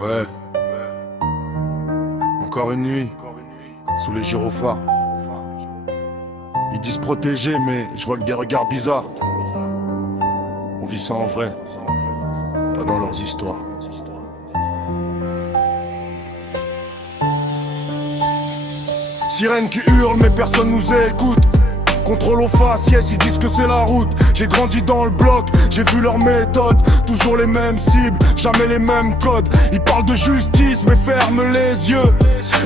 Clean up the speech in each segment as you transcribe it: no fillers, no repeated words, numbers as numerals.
Ouais, encore une nuit, sous les gyrophares. Ils disent protéger, mais je vois que des regards bizarres. On vit ça en vrai, pas dans leurs histoires. Sirène qui hurle, mais personne nous écoute. Contrôle aux faciès, ils disent que c'est la route. J'ai grandi dans le bloc, j'ai vu leurs méthodes. Toujours les mêmes cibles, jamais les mêmes codes. Ils parlent de justice, mais ferment les yeux.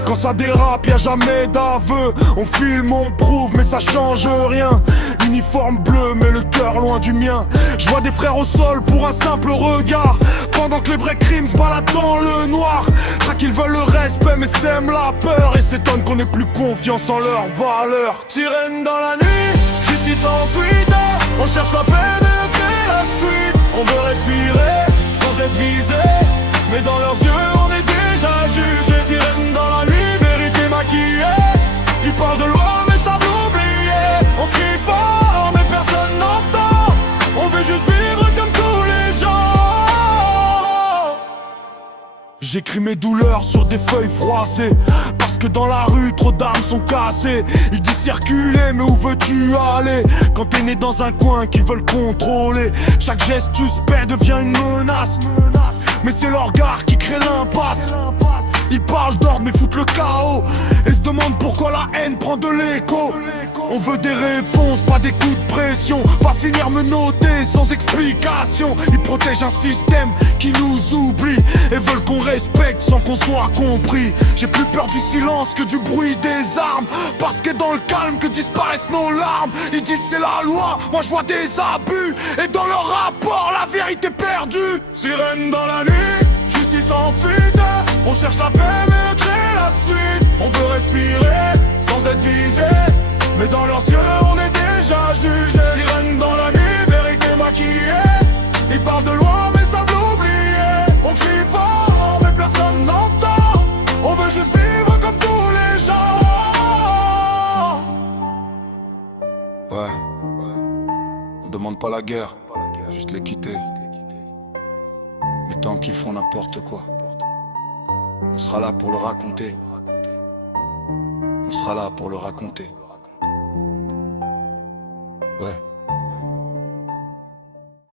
Quand ça dérape, y'a jamais d'aveu. On filme, on prouve, mais ça change rien. Uniforme bleu, mais le cœur loin du mien. Je vois des frères au sol pour un simple regard. Pendant que les vrais crimes se baladent dans le noir. Crac, qu'ils veulent le respect, mais sèment la peur. Et s'étonnent qu'on ait plus confiance en leurs valeurs. Sirène dans la nuit, justice en fuite. On cherche la paix, mais on crée la suite. On veut respirer, sans être visé. Mais dans leurs yeux, on est déjà jugé. Sirène dans la nuit, vérité maquillée. Ils parlent de loi, mais savent l'oublier. On crie fort, mais personne n'entend. On veut juste vivre comme tous les gens. J'écris mes douleurs sur des feuilles froissées. Parce que dans la rue, trop d'armes sont cassées. Ils disent circuler, mais où veux-tu aller? Quand t'es né dans un coin qu'ils veulent contrôler. Chaque geste suspect devient une menace. Mais c'est leur regard qui crée l'impasse. Ils parlent d'ordre mais foutent le chaos. Et se demandent pourquoi la haine prend de l'écho. On veut des réponses, pas des coups de pression. Pas finir menottés sans explication. Ils protègent un système qui nous oublie. Et veulent qu'on respecte sans qu'on soit compris. J'ai plus peur du silence que du bruit des armes. Parce que dans le calme que disparaissent nos larmes. Ils disent c'est la loi, moi je vois des abus. Et dans leur rapport la vérité perdue. Sirène dans la nuit, justice en fuite. On cherche la paix mais on crée la suite. On veut respirer sans être visé. Mais dans leurs yeux on est déjà jugé. Sirène dans la nuit, vérité maquillée. Ils parlent de loi mais savent l'oublier. On crie fort mais personne n'entend. On veut juste vivre comme tous les gens. Ouais, on demande pas la guerre, juste les quitter. Mais tant qu'ils font n'importe quoi, on sera là pour le raconter. On sera là pour le raconter. Ouais.